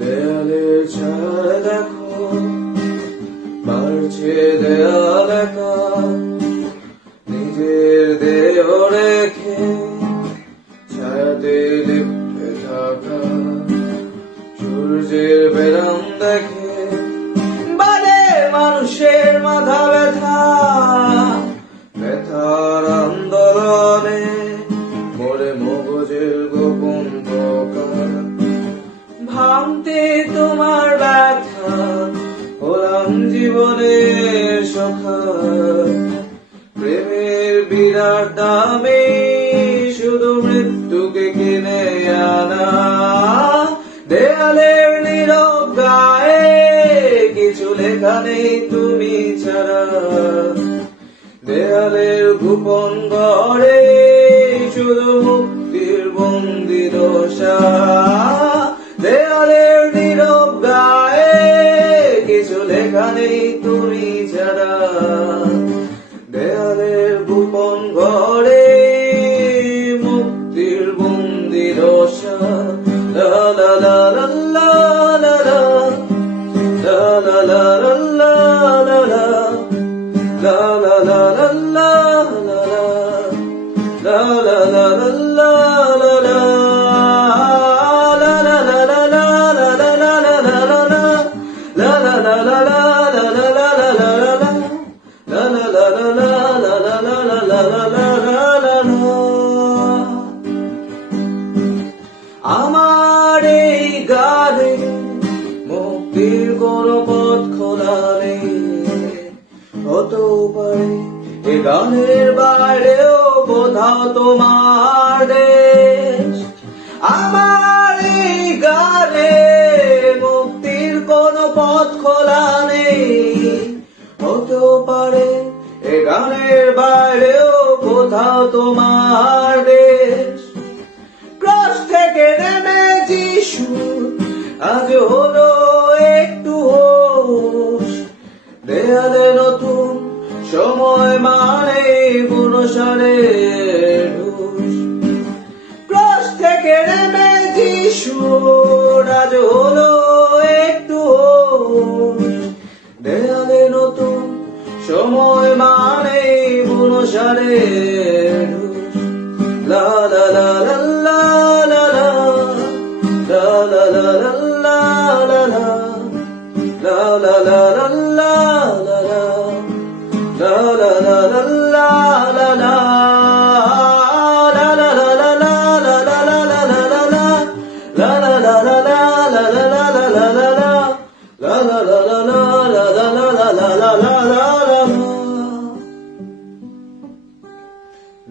দেয়ালের ছায়া দেখো বাড়ছে দেয়াল একা, নিজের দেহ রেখে ছায়াতে লিপ্তে থাকা, সূর্যের বেরাম দেখে বাড়ে মানুষের মাথা ব্যথা, ব্যথার আন্দোলনে মরে মগজের গোপন পোকা, ভাঙতে তোমার ব্যথা হলাম জীবনের সখা, প্রেমের বিরাট দামে শুধু মৃত্যুকে কিনে আনা, দেয়ালের নীরব গায়ে কিছু লেখা নেই তুমি ছাড়া, দেয়ালের গোপন ঘরে শুধু মুক্তির বন্দি দশা, দেয়ালের নীরব গায়ে কিছু লেখা নেই তুমি ছাড়া, দেয়ালের গোপন ঘরে মুক্তির বন্দি দশা, লা লা লা লা লা লা লা লা লা লা লা লা লা la la la la la la la la la la la la আমার এই গানে মুক্তির কোনো পথ খোলা নেই, হতে পারে এ গানের বাইরেও কোথাও তোমার দেশ, আমার এই গানে মুক্তির কোনো পথ খোলা নেই, হতে পারে এ গানের বাইরেও কোথাও তোমার দেশ, ক্রস থেকে নেমেছি সুর আজ হলো একটু হোশ, দেয়ালে নতুন সময় মানে বুনসারে ঢুস, ক্রস থেকে নেমেছি সুর আজ হলো একটু হোশ, দেয়ালে নতুন সময় মানে বুনসারে ঢুস, লা লা লা লা লা লা লা লা লা লা লা লা লা la la la la la la la la la la la la la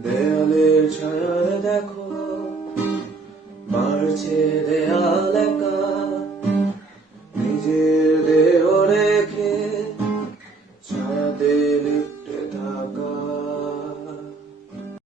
দেয়ালের ছায়া দেখো বাড়ছে